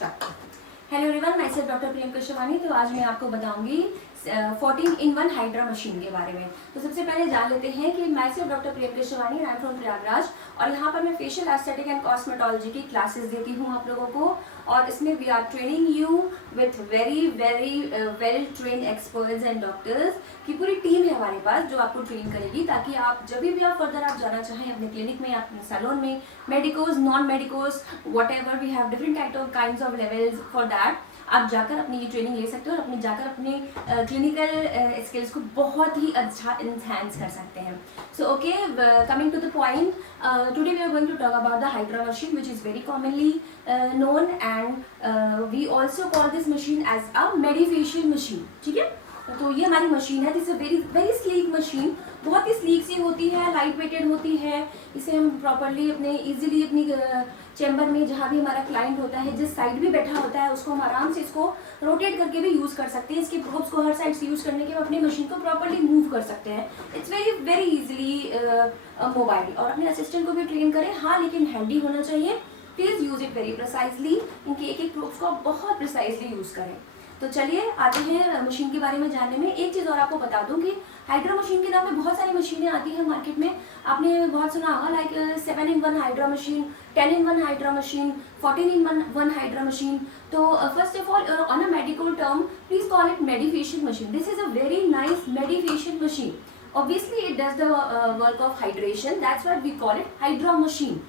Hello everyone, मैं self doctor Priyanka Shivani. तो आज मैं आपको बताऊंगी 14-in-1 हाइड्रा मशीन के बारे में। तो सबसे पहले जान लेते हैं कि मैं self doctor Priyanka Shivani, I am from Prayagraj, और यहाँ पर मैं फेशियल एस्थेटिक एंड कॉस्मेटोलॉजी की क्लासेस देती हूँ आप लोगों को। और इसमें we are training you with very well train experts and doctors की पूरी टीम है हमारे पास जो आपको ट्रेन करेगी, ताकि आप जब भी आप फर्दर आप जाना चाहें अपने क्लिनिक में, अपने सैलून में, medicos, non medicos, whatever, we have different kinds of levels for that. आप जाकर अपनी ये ट्रेनिंग ले सकते हो और अपनी जाकर अपने क्लिनिकल स्किल्स को बहुत ही अच्छा इन्हांस कर सकते हैं। So okay, coming to the point, today we are going to talk about the hydra machine which is very commonly known and we also call this machine as a medifacial machine। ठीक है, तो ये हमारी machine है, this is very sleek machine. बहुत ही sleek सी होती है, light weighted होती है। इसे हम प्रॉपरली अपने इजीली अपनी चैम्बर में जहाँ भी हमारा क्लाइंट होता है, जिस साइड भी बैठा होता है, उसको हम आराम से इसको रोटेट करके भी यूज़ कर सकते हैं। इसके प्रोब्स को हर साइड से यूज़ करने के बाद अपनी मशीन को प्रॉपरली मूव कर सकते हैं। It's very easily mobile. और अपने असिस्टेंट को भी ट्रेन करें, हाँ, लेकिन हैंडी होना चाहिए। Please use it very precisely, इनके एक प्रोब्स को आप बहुत प्रिसाइजली यूज़ करें। तो चलिए आते हैं मशीन के बारे में जानने में। एक चीज़ और आपको बता दूं कि हाइड्रा मशीन के नाम में बहुत सारी मशीनें आती हैं मार्केट में। आपने बहुत सुना होगा, like 7-in-1 hydra machine, 10-in-1 hydra machine, 14-in-1 hydra machine. तो first of all, on a medical term, please call it medifacial machine. This is a very nice medifacial machine. Obviously it does the work of hydration, that's why we call it hydra machine.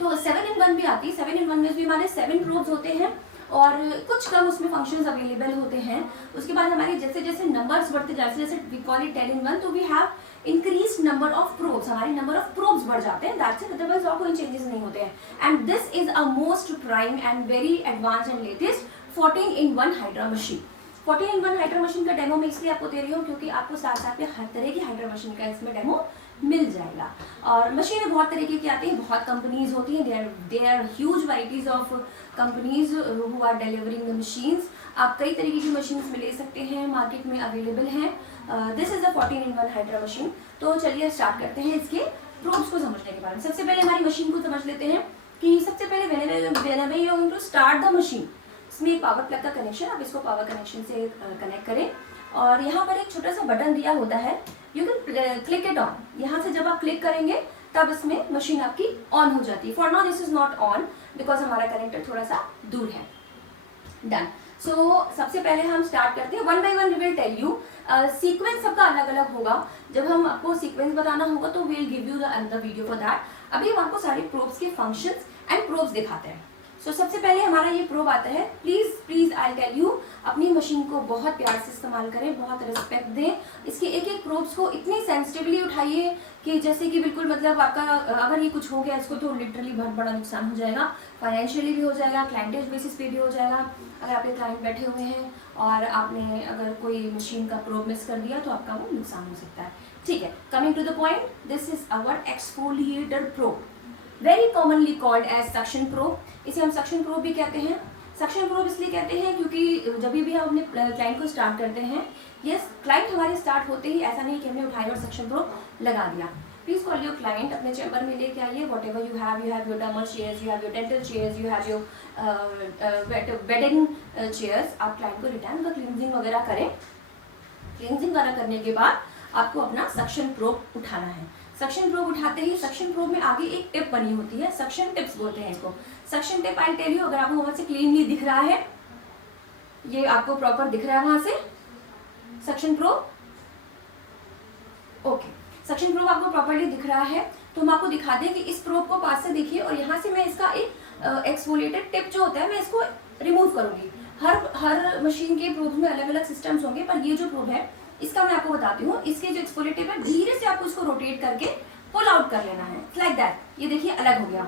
तो 7-in-1 भी आती है। 7-in-1 में भी हमारे 7 probes होते हैं और कुछ कम उसमें फंक्शंस अवेलेबल होते हैं। उसके बाद हमारे जैसे जैसे नंबर्स बढ़ते, जैसे जैसे वी कॉल इट 10-in-1, तो we have increase number of probes. हमारे नंबर ऑफ प्रोब्स बढ़ जाते हैं, दैट्स इट, अदरवाइज और कोई चेंजेस नहीं होते हैं। And this is a most prime and very advance and latest 14-in-1 hydra machine. 14-in-1 hydra machine का डेमो मैं इसलिए आपको दे रही हूँ क्योंकि आपको साथ साथ में हर तरह की हाइड्रा मशीन का इसमें डेमो मिल जाएगा। और मशीनें बहुत तरीके की आती हैं, बहुत कंपनीज होती हैं, there are huge varieties of companies who are delivering the machines. आप कई तरीके की मशीन्स में ले सकते हैं, मार्केट में अवेलेबल हैं। This is a 14-in-1 hydra machine. तो चलिए स्टार्ट करते हैं इसके प्रोब्स को समझने के बारे में। सबसे पहले हमारी मशीन को समझ लेते हैं कि सबसे पहले whenever you are going to start the machine, इसमें एक पावर प्लग का कनेक्शन, आप इसको पावर कनेक्शन से कनेक्ट करें। और यहाँ पर एक छोटा सा बटन दिया होता है, you can click it on. यहाँ से जब आप क्लिक करेंगे तब इसमें मशीन आपकी ऑन हो जाती है। For now this is not on because हमारा कनेक्टर थोड़ा सा दूर है। डन। सो सबसे पहले हम स्टार्ट करते हैं, one by one we will tell you. Sequence सबका अलग अलग होगा। जब हम आपको सीक्वेंस बताना होगा तो we will give you the another video for that. अभी हम आपको सारे प्रोब्स के फंक्शंस एंड प्रोब्स दिखाते हैं। सो सबसे पहले हमारा ये प्रोब आता है। प्लीज आई टेल यू, अपनी मशीन को बहुत प्यार से इस्तेमाल करें, बहुत रिस्पेक्ट दें। इसके एक एक प्रोब्स को इतनी सेंसिटिवली उठाइए कि जैसे कि बिल्कुल मतलब आपका अगर ये कुछ हो गया इसको तो लिटरली बहुत बड़ा नुकसान हो जाएगा। फाइनेंशियली भी हो जाएगा, क्लाइंटेज बेसिस पे भी हो जाएगा। अगर आपके क्लाइंट बैठे हुए हैं और आपने अगर कोई मशीन का प्रोब मिस कर दिया तो आपका वो नुकसान हो सकता है। ठीक है, coming to the point, this is our exfoliator probe, very commonly called as suction probe. इसे हम सक्शन प्रोब भी कहते हैं। सक्शन प्रोब इसलिए कहते हैं क्योंकि जब भी हम अपने क्लाइंट को स्टार्ट करते हैं, यस, क्लाइंट हमारे स्टार्ट होते ही ऐसा नहीं कि हमने उठाया और सक्शन प्रोब लगा दिया। प्लीज कॉल योर क्लाइंट, अपने चैम्बर में लेके आइए। Whatever you have your dermal chairs, you have your dental chairs, you have your bedding chairs. आप क्लाइंट को रिटर्न का क्लींजिंग वगैरह करें। क्लींजिंग वगैरह करने के बाद आपको अपना सक्शन प्रोब उठाना है। सक्शन प्रोब उठाते ही सक्शन प्रोब में आगे एक टिप बनी होती है, सक्शन टिप्स बोलते हैं इसको। Suction tip I tell you, अगर आपको वहां से क्लीनली दिख रहा है, ये आपको प्रॉपर दिख रहा है वहां से suction probe, okay, suction probe आपको प्रॉपरली दिख रहा है तो हम आपको दिखा दें कि इस प्रोब को पास से देखिए और यहाँ से मैं इसका एक एक्सफोलिएटेड टिप जो होता है मैं इसको रिमूव करूंगी। हर मशीन के प्रोब में अलग अलग सिस्टम्स होंगे, पर ये जो प्रोब है इसका मैं आपको बताती हूँ। इसके जो एक्सफोलिएटिव है, धीरे से आपको इसको रोटेट करके पुल आउट कर लेना है, लाइक दैट। ये देखिए अलग हो गया,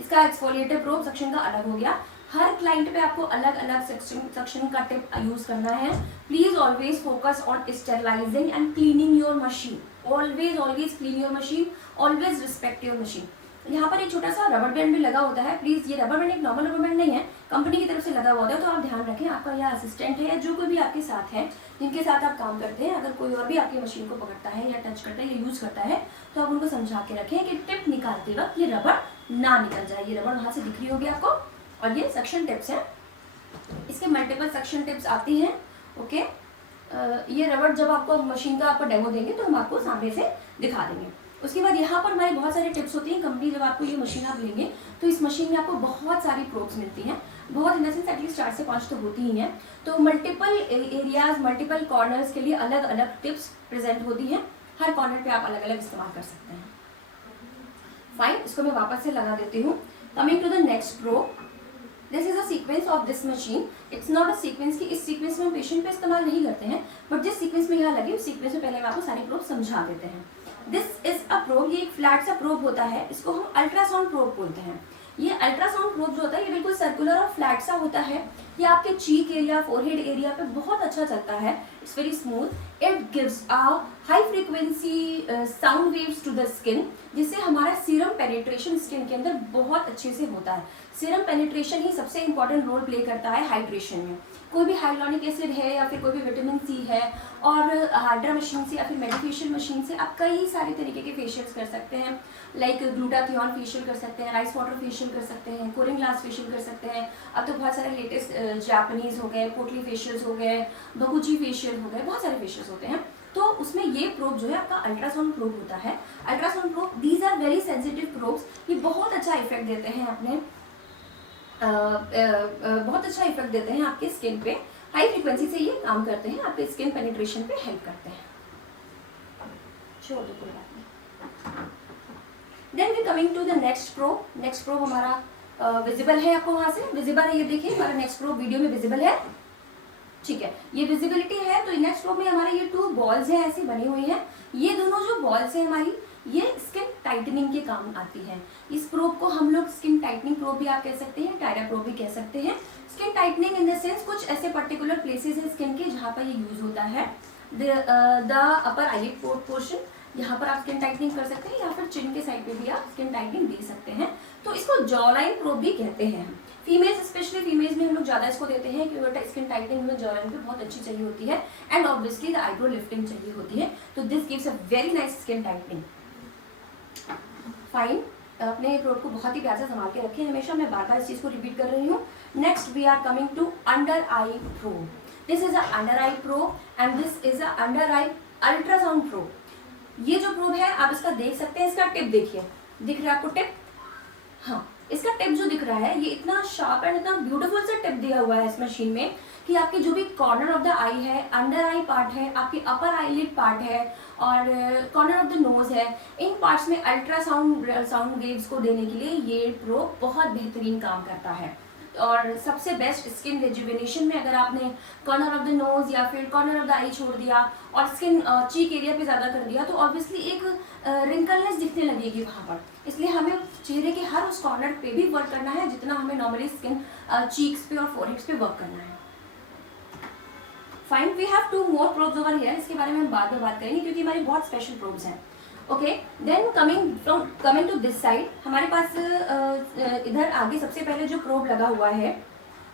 इसका एक्सफोलिएटिव प्रोब सक्शन का अलग हो गया। हर क्लाइंट पे आपको अलग अलग सक्शन का टिप यूज करना है। Please always focus on sterilising and cleaning your machine. Always clean your machine, always respect your machine. यहाँ पर एक छोटा सा रबर बैंड भी लगा होता है। प्लीज, ये रबर बैंड एक नॉर्मल रबर बैंड नहीं है, कंपनी की तरफ से लगा हुआ होता है, तो आप ध्यान रखें। आपका यह असिस्टेंट है या जो कोई भी आपके साथ है, जिनके साथ आप काम करते हैं, अगर कोई और भी आपकी मशीन को पकड़ता है या टच करता है या यूज करता है तो आप उनको समझा के रखें कि टिप निकालते वक्त ये रबर ना निकल जाए। ये रबर वहां से दिख रही होगी आपको, और ये सक्शन टिप्स हैं, इसके मल्टीपल सक्शन टिप्स आती हैं। ओके, ये रबड़ जब आपको मशीन का आपको डेमो देंगे तो हम आपको सामने से दिखा देंगे। उसके बाद यहाँ पर हमारी बहुत सारी टिप्स होती हैं। कंपनी जब आपको ये मशीन आप लेंगे तो इस मशीन में आपको बहुत सारी प्रोब्स मिलती हैं, बहुत इन द सेंस एटलीस्ट 4 से 5 तो होती ही हैं। तो मल्टीपल एरियाज, मल्टीपल कॉर्नर्स के लिए अलग अलग टिप्स प्रेजेंट होती हैं, हर कॉर्नर पे आप अलग अलग इस्तेमाल कर सकते हैं। फाइन, इसको मैं वापस से लगा देती हूँ। Coming to the next pro, this is a sequence of this machine. It's not a sequence की इस सीक्वेंस में हम पेशेंट पे इस्तेमाल नहीं करते हैं, बट जिस सीक्वेंस में यहाँ लगे उस सीक्वेंस में पहले हम आपको सारी प्रोब समझा देते हैं। दिस इज अ प्रोब, ये एक फ्लैट सा प्रोब होता है, इसको हम अल्ट्रासाउंड प्रोब बोलते हैं। ये अल्ट्रासाउंड प्रोब जो होता है ये बिल्कुल सर्कुलर और फ्लैट सा होता है। ये आपके चीक एरिया, फोरहेड एरिया पे बहुत अच्छा चलता है। It's very smooth. It gives a high frequency sound waves to the skin, जिससे हमारा सीरम पेनिट्रेशन स्किन के अंदर बहुत अच्छे से होता है। सीरम पेनिट्रेशन ही सबसे इंपॉर्टेंट रोल प्ले करता है हाइड्रेशन में। कोई भी हाइलोनिक एसिड है या फिर कोई भी विटामिन सी है, और हाइड्रा मशीन से या फिर मेडिफेशियल मशीन से आप कई सारे तरीके के फेशियल्स कर सकते हैं। लाइक ग्लूटाथियोन फेशियल कर सकते हैं, राइस वाटर फेशियल कर सकते हैं, कोरिन ग्लास फेशियल कर सकते हैं। अब तो बहुत सारे लेटेस्ट जापानीज हो गए, पोटली फेशियल्स हो गए, बगुची फेशियल हो गए, बहुत सारे फेशियल्स होते हैं। तो उसमें ये प्रोब जो है आपका अल्ट्रासाउंड प्रोब होता है। Ultrasound probe, these are very sensitive probes. ये बहुत अच्छा इफेक्ट देते हैं अपने बहुत अच्छा इफेक्ट देते हैं आपके स्किन पे। हाई फ्रीक्वेंसी से ये काम करते हैं, आपके स्किन पेनिट्रेशन पे हेल्प करते हैं। छोड़ दो, कोई बात नहीं। Then we coming to the next probe. Next probe हमारा विजिबल है, आपको वहां से विजिबल है, ये देखिए हमारा नेक्स्ट प्रोब वीडियो में विजिबल है। ठीक है, ये विजिबिलिटी है। तो नेक्स्ट प्रोब में हमारे ये 2 बॉल्स हैं, ऐसी बनी हुई हैं। ये दोनों जो बॉल्स हैं हमारी, ये स्किन टाइटनिंग के काम आती है। इस प्रोब को हम लोग स्किन टाइटनिंग प्रोब भी आप कह सकते हैं, टायरा प्रोब भी कह सकते हैं। Skin tightening in the sense कुछ ऐसे पर्टिकुलर प्लेसेस हैं स्किन के जहाँ पर ये यूज होता है। द अपर आईलिड पोर्शन, यहाँ पर आप स्किन टाइटनिंग कर सकते हैं, या फिर चिन के साइड पे भी आप स्किन टाइटनिंग दे सकते हैं। तो इसको जॉ लाइन प्रोब भी कहते हैं। फीमेल्स, स्पेशली फीमेल्स में हम लोग ज्यादा इसको देते हैं क्योंकि स्किन टाइटनिंग में जॉ लाइन पे बहुत अच्छी चाहिए होती है, and obviously the eyebrow lifting चाहिए होती है। तो this gives a very nice skin tightening. Fine, अपने प्रोब को बहुत ही प्यार से संभाल के रखें हमेशा, मैं बार बार इस चीज को रिपीट कर रही हूँ। Next we are coming to under eye probe. This is a under eye probe and this is a under eye ultrasound probe. ये जो प्रोब है आप इसका देख सकते हैं, इसका टिप देखिए, दिख रहा है आपको टिप? हाँ, इसका टिप जो दिख रहा है ये इतना शार्प एंड इतना ब्यूटीफुल सा टिप दिया हुआ है इस मशीन में कि आपके जो भी कॉर्नर ऑफ द आई है, अंडर आई पार्ट है, आपकी अपर आईलिड पार्ट है और कॉर्नर ऑफ द नोज है, इन पार्ट्स में साउंड वेव्स को देने के लिए ये प्रोब बहुत बेहतरीन काम करता है। और सबसे बेस्ट स्किन रिजुविनेशन में अगर आपने कॉर्नर ऑफ द नोज या फिर कॉर्नर ऑफ द आई छोड़ दिया और स्किन चीक एरिया पे ज़्यादा कर दिया तो ऑब्वियसली एक रिंकलनेस दिखने लगेगी वहाँ पर। इसलिए हमें चेहरे के हर उस कॉर्नर पे भी वर्क करना है जितना हमें नॉर्मली स्किन चीक्स पे और फोरहेड्स पे वर्क करना है। Fine, we have 2 more probes over here. इसके बारे में हम बाद में बात करेंगे क्योंकि हमारे बहुत स्पेशल प्रोब्स हैं। Okay, then coming to this side, हमारे पास इधर आगे सबसे पहले जो प्रोब लगा हुआ है,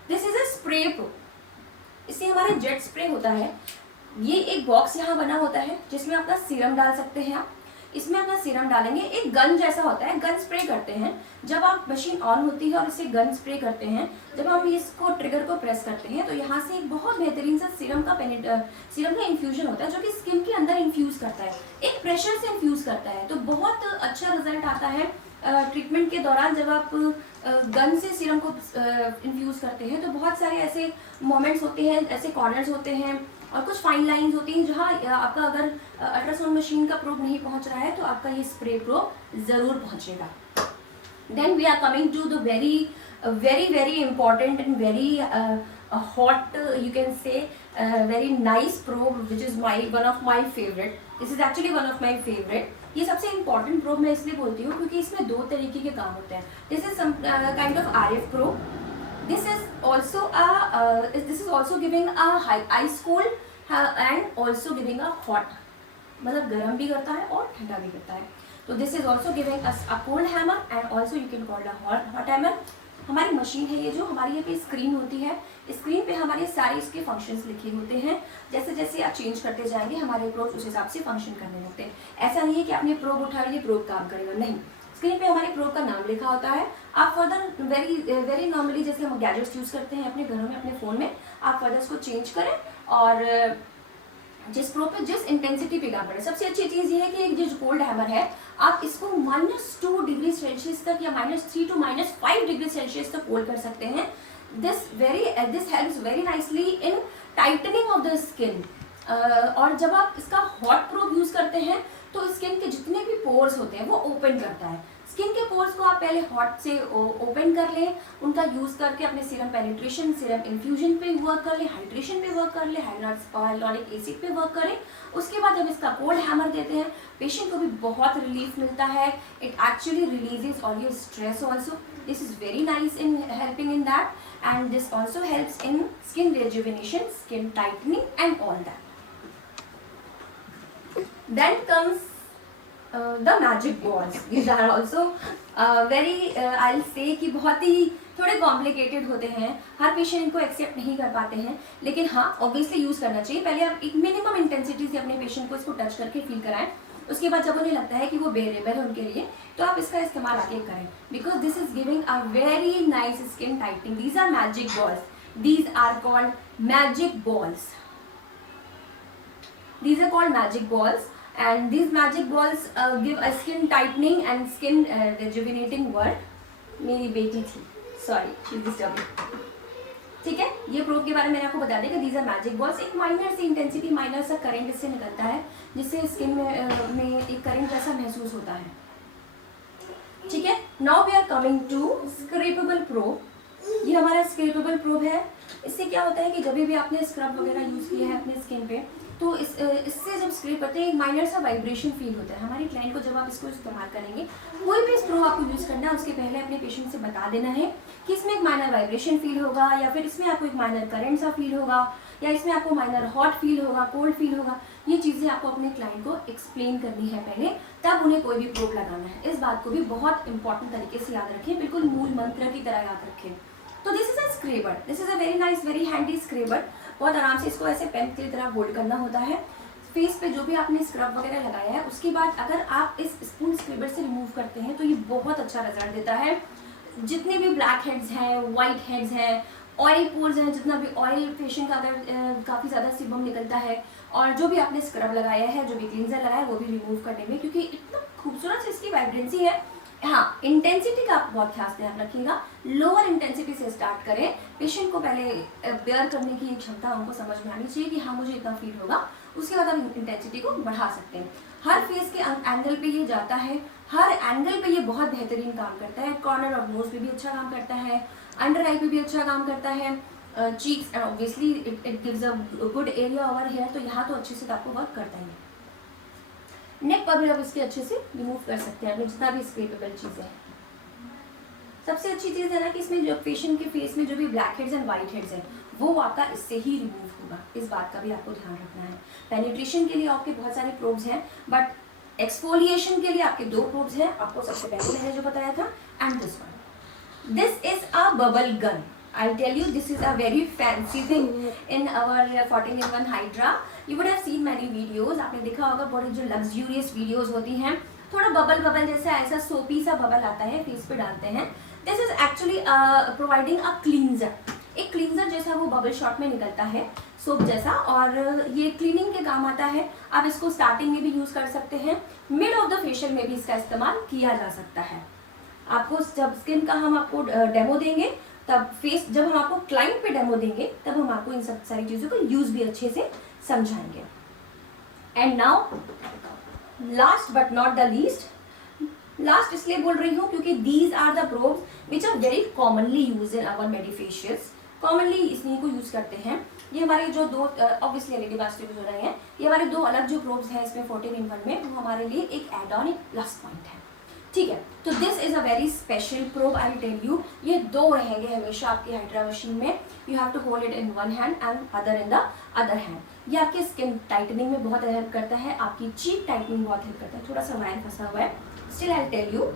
this is a spray probe. इससे हमारे जेट स्प्रे होता है। ये एक बॉक्स यहाँ बना होता है जिसमें अपना सीरम डाल सकते हैं आप। इसमें अपना सीरम डालेंगे, एक गन जैसा होता है, गन स्प्रे करते हैं। जब आप मशीन ऑन होती है और इसे गन स्प्रे करते हैं, जब हम इसको ट्रिगर को प्रेस करते हैं तो यहाँ से एक बहुत बेहतरीन सा सीरम का इन्फ्यूजन होता है जो कि स्किन के अंदर इन्फ्यूज करता है, एक प्रेशर से इन्फ्यूज करता है। तो बहुत अच्छा रिजल्ट आता है ट्रीटमेंट के दौरान। जब आप गन से सीरम को इन्फ्यूज करते हैं तो बहुत सारे ऐसे मोमेंट्स होते हैं, ऐसे कॉर्नर्स होते हैं और कुछ फाइन लाइंस होती हैं जहाँ आपका अगर अल्ट्रासाउंड मशीन का प्रोब नहीं पहुंच रहा है तो आपका ये स्प्रे प्रोब जरूर पहुंचेगा। Then we are coming to the very important and very hot, you can say very nice probe which is one of my favorite. This is actually one of my favorite. ये सबसे important probe मैं इसलिए बोलती हूँ क्योंकि इसमें 2 तरीके के काम होते हैं। This is some kind of RF probe. This is also giving a ice cold and also giving a hot, मतलब गर्म भी करता है और ठंडा भी करता है। तो this is also giving us a cold hammer and also you can call it a hot hammer. हमारी मशीन है ये, जो हमारी यहाँ पे स्क्रीन होती है, स्क्रीन पे हमारे सारे इसके फंक्शंस लिखे होते हैं। जैसे जैसे आप चेंज करते जाएंगे हमारे प्रोब उस हिसाब से फंक्शन करने लगते हैं। ऐसा नहीं है कि आपने प्रोब उठा लिए प्रोब काम करेगा, नहीं। स्क्रीन पे हमारे प्रोब का नाम लिखा होता है। आप फर्दर वेरी नॉर्मली जैसे हम गैजेट्स यूज़ करते हैं अपने घरों में, अपने फ़ोन में, आप फर्दर इसको चेंज करें और जिस प्रोब पे जिस इंटेंसिटी पे काम करें। सबसे अच्छी चीज़ ये है कि एक जो कोल्ड हैमर है, आप इसको -2 डिग्री सेल्सियस तक या -3 to -5 डिग्री सेल्सियस तक कोल्ड कर सकते हैं। This helps very nicely in tightening of the skin. और जब आप इसका हॉट प्रोब यूज़ करते हैं तो स्किन के जितने भी पोर्स होते हैं वो ओपन करता है। स्किन के पोर्स को आप पहले हॉट से ओपन कर लें, उनका यूज़ करके अपने सीरम पेनिट्रेशन, सीरम इन्फ्यूजन पे वर्क कर लें, हाइड्रेशन पे वर्क कर लें, हाइलुरोनिक एसिड पे वर्क करें। उसके बाद जब इसका कोल्ड हैमर देते हैं, पेशेंट को भी बहुत रिलीफ मिलता है। It actually releases all your stress also. This is very nice in helping in that and this also helps in skin rejuvenation, skin tightening and all that. Then comes the magic balls. These are also very I'll say कि बहुत ही थोड़े complicated होते हैं, हर patient इनको accept नहीं कर पाते हैं, लेकिन हाँ ऑब्वियसली यूज़ करना चाहिए। पहले आप एक मिनिमम इंटेंसिटी से अपने पेशेंट को इसको टच करके फील कराएं, उसके बाद जब उन्हें लगता है कि वो बेरेबल है उनके लिए, तो आप इसका इस्तेमाल आगे करें, because this is giving a very nice skin tightening. These are magic balls, these are called magic balls, these are called magic balls and these magic balls give a skin tightening and skin rejuvenating work. मेरी बेटी थी, sorry she disturbing. ठीक है, ये probe के बारे में मैंने आपको बता दिया कि these are magic balls। एक माइनर सी इंटेंसिटी, माइनर सा करंट इससे निकलता है, जिससे स्किन में एक करंट जैसा महसूस होता है। ठीक है, now we are coming to scrapable probe. ये हमारा स्क्रैपेबल प्रोब है। इससे क्या होता है कि जब भी आपने स्क्रब वगैरह यूज़ किया है अपने स्किन पे, तो इससे जब स्क्रैप करते हैं एक माइनर सा वाइब्रेशन फील होता है। हमारे क्लाइंट को जब आप इसको इस्तेमाल करेंगे, कोई भी प्रोब आपको यूज़ करना है, उसके पहले अपने पेशेंट से बता देना है कि इसमें एक माइनर वाइब्रेशन फील होगा, या फिर इसमें आपको एक माइनर करंट सा फील होगा, या इसमें आपको माइनर हॉट फील होगा, कोल्ड फील होगा। ये चीज़ें आपको अपने क्लाइंट को एक्सप्लेन करनी है पहले, तब उन्हें कोई भी प्रोब लगाना है। इस बात को भी बहुत इंपॉर्टेंट तरीके से याद रखें, बिल्कुल मूल मंत्र की तरह याद रखें। तो this is a scrubber, this is a very nice very handy scrubber. बहुत आराम से इसको ऐसे पेन की तरह होल्ड करना होता है। फेस पे जो भी आपने स्क्रब वगैरह लगाया है, उसके बाद अगर आप इस स्पून स्क्रैबर से रिमूव करते हैं तो ये बहुत अच्छा रिजल्ट देता है। जितने भी ब्लैक हेड्स हैं, वाइट हेड्स हैं, ऑयली पोर्स हैं, जितना भी ऑयल पेशेंट का अगर काफ़ी ज़्यादा सीबम निकलता है, और जो भी आपने स्क्रब लगाया है, जो भी क्लींजर लगाया है, वो भी रिमूव करने में, क्योंकि इतना खूबसूरत से इसकी वाइब्रेंसी है। हाँ, इंटेंसिटी का आप बहुत खास ध्यान रखिएगा, लोअर इंटेंसिटी से स्टार्ट करें। पेशेंट को पहले बेयर करने की क्षमता उनको समझ में आनी चाहिए कि हाँ मुझे इतना फील होगा, उसके बाद आप इंटेंसिटी को बढ़ा सकते हैं। हर फेस के एंगल पे ये जाता है, हर एंगल पे ये बहुत बेहतरीन काम करता है। कॉर्नर ऑफ नोज पे भी अच्छा काम करता है, अंडर आई पे भी अच्छा काम करता है, cheeks and obviously it gives a good area over here, तो यहाँ तो अच्छे से आपको वर्क करता है। नेक पर भी आप इसके अच्छे से रिमूव कर सकते हैं अपने जितना भी स्क्रैपेबल चीज़ें हैं। सबसे अच्छी चीज़ है ना कि इसमें जो पेशेंट के फेस में जो भी black heads and white heads हैं, वो आपका इससे ही रिमूव होगा। इस बात का भी आपको ध्यान रखना है। पेनिट्रेशन के लिए आपके बहुत सारे प्रोब्स हैं, बट एक्सफोलिएशन के लिए आपके 2 प्रोब्स हैं। आपको सबसे पहले मैंने जो बताया था, and this one, this is a bubble gun. I tell you, this is a very fancy thing in our 14-in-1 Hydra. You would have seen many videos. आपने देखा होगा बड़ी जो luxurious videos होती हैं, थोड़ा बबल जैसा ऐसा सोपी सा बबल आता है, फेस पे डालते हैं। This is actually providing a cleanser. एक क्लींजर जैसा वो बबल शॉट में निकलता है, सोप जैसा, और ये क्लीनिंग के काम आता है। आप इसको स्टार्टिंग में भी यूज़ कर सकते हैं, मिड ऑफ द फेशियल में भी इसका इस्तेमाल किया जा सकता है। आपको जब स्किन का हम आपको डेमो देंगे, तब फेस जब हम आपको क्लाइंट पे डेमो देंगे, तब हम आपको इन सब सारी चीज़ों को यूज़ भी अच्छे से समझाएंगे। And now last but not the least, last इसलिए बोल रही हूँ क्योंकि these are the probes which are very commonly use in our medifacials. Commonly इन्हीं को यूज़ करते हैं। ये हमारे जो 2 ऑब्वियसली एलईडी बास्टिक हो रहे हैं, ये हमारे 2 अलग जो प्रोब्स हैं इसमें 14-in-1 में, वो हमारे लिए एक एड ऑन, एक प्लस पॉइंट है। ठीक है, तो this is a very special probe, I tell you. ये 2 रहेंगे हमेशा आपकी हाइड्रा मशीन में। You have to hold it in one hand and other in the other hand. ये आपके स्किन टाइटनिंग में बहुत हेल्प करता है, आपकी चीक टाइटनिंग बहुत हेल्प करता है। थोड़ा सा वायर फंसा हुआ है, still I tell you,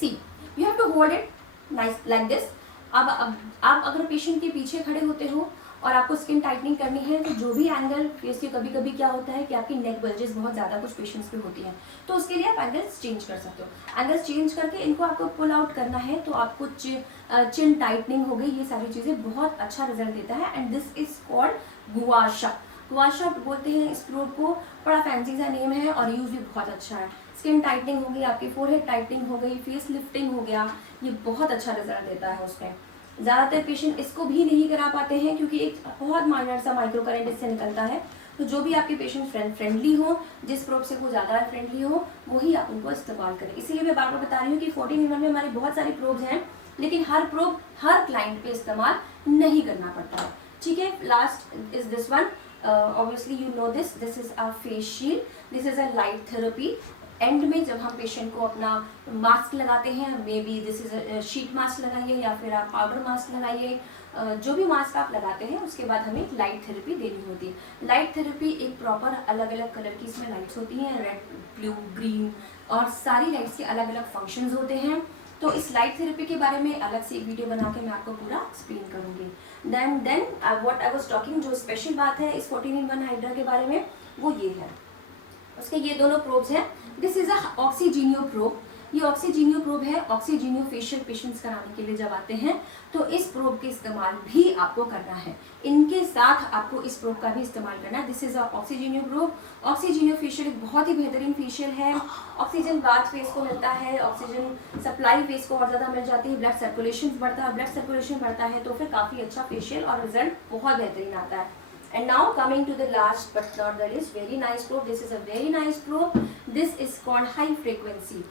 see you have to hold it nice like this. अब आप अगर पेशेंट के पीछे खड़े होते हो और आपको स्किन टाइटनिंग करनी है तो जो भी एंगल फेस के, कभी कभी क्या होता है कि आपकी नेक बल्जेस बहुत ज़्यादा कुछ पेशेंट्स पे होती हैं, तो उसके लिए आप एंगल्स चेंज कर सकते हो। एंगल्स चेंज करके इनको आपको पुल आउट करना है तो आपको चिन टाइटनिंग हो गई, ये सारी चीज़ें बहुत अच्छा रिजल्ट देता है। एंड दिस इज कॉल्ड गुआ शा। गुआ शा बोलते हैं इस प्रोब को, बड़ा फैंसी सा नेम है और यूज भी बहुत अच्छा है। स्किन टाइटनिंग हो गई, आपकी फोरहेड टाइटनिंग हो गई, फेस लिफ्टिंग हो गया, ये बहुत अच्छा रिजल्ट देता है उसमें। ज़्यादातर पेशेंट इसको भी नहीं करा पाते हैं क्योंकि एक बहुत माइनर सा माइक्रो करंट इससे निकलता है। तो जो भी आपके पेशेंट फ्रेंडली हो, जिस प्रोब से वो ज़्यादा फ्रेंडली हो, वही आप उनको इस्तेमाल करें। इसीलिए मैं बार बार बता रही हूँ कि 14-in-1 में हमारे बहुत सारे प्रोब्स हैं, लेकिन हर प्रोब हर क्लाइंट पे इस्तेमाल नहीं करना पड़ता है। ठीक है, last is this one. Obviously you know this is a face shield, this is a light therapy. And में जब हम पेशेंट को अपना मास्क लगाते हैं, may be this is sheet mask लगाइए या फिर आप पाउडर मास्क लगाइए, जो भी मास्क आप लगाते हैं उसके बाद हमें लाइट थेरेपी देनी होती है। लाइट थेरेपी एक प्रॉपर अलग अलग कलर की इसमें लाइट्स होती हैं, रेड, ब्लू, ग्रीन, और सारी लाइट्स के अलग अलग फंक्शंस होते हैं। तो इस लाइट थेरेपी के बारे में अलग से एक वीडियो बना के मैं आपको पूरा एक्सप्लेन करूँगी। Then what I was talking, जो स्पेशल बात है इस 14-in-1 हाइड्रा के बारे में वो ये है, उसके ये दोनों प्रोब्स हैं। This is a oxygeneo probe. ये ऑक्सीजीनियो प्रोब है, ऑक्सीजीनियो फेशियल पेशेंट्स कराने के लिए जब आते हैं तो इस प्रोब के इस्तेमाल भी आपको करना है, इनके साथ आपको इस प्रोब का भी इस्तेमाल करना है। This is a oxygeneo probe. Oxygeneo facial एक बहुत ही बेहतरीन फेशियल है। ऑक्सीजन बाथ फेस को मिलता है, ऑक्सीजन सप्लाई फेस को और ज़्यादा मिल जाती है, ब्लड सर्कुलेशन बढ़ता है, ब्लड सर्कुलेशन बढ़ता है तो फिर काफ़ी अच्छा फेशियल और रिजल्ट बहुत बेहतरीन आता है। And now coming to the last but not the least, very nice probe. This is a very nice probe. This is called high frequency.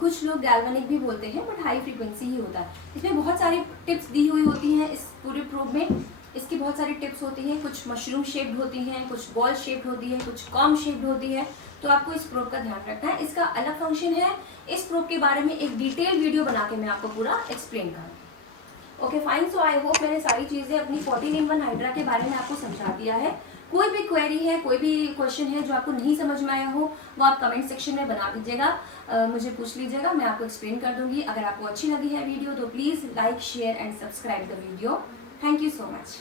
कुछ लोग गैल्वेनिक भी बोलते हैं बट हाई फ्रीक्वेंसी ही होता है। इसमें बहुत सारी टिप्स दी हुई होती हैं इस पूरे प्रोब में। इसकी बहुत सारी टिप्स होती हैं, कुछ मशरूम शेप्ड होती हैं, कुछ बॉल शेप्ड होती है, कुछ कॉम शेप्ड होती है। तो आपको इस प्रोब का ध्यान रखना है, इसका अलग फंक्शन है। इस प्रोब के बारे में एक डिटेल वीडियो बना के मैं आपको पूरा एक्सप्लेन करूँगी। Okay fine, so I hope मैंने सारी चीज़ें अपनी 14-in-1 हाइड्रा के बारे में आपको समझा दिया है। कोई भी क्वेरी है, कोई भी क्वेश्चन है जो आपको नहीं समझ में आया हो, वो आप कमेंट सेक्शन में बना दीजिएगा, मुझे पूछ लीजिएगा, मैं आपको एक्सप्लेन कर दूंगी। अगर आपको अच्छी लगी है वीडियो तो please like, share and subscribe the video. Thank you so much.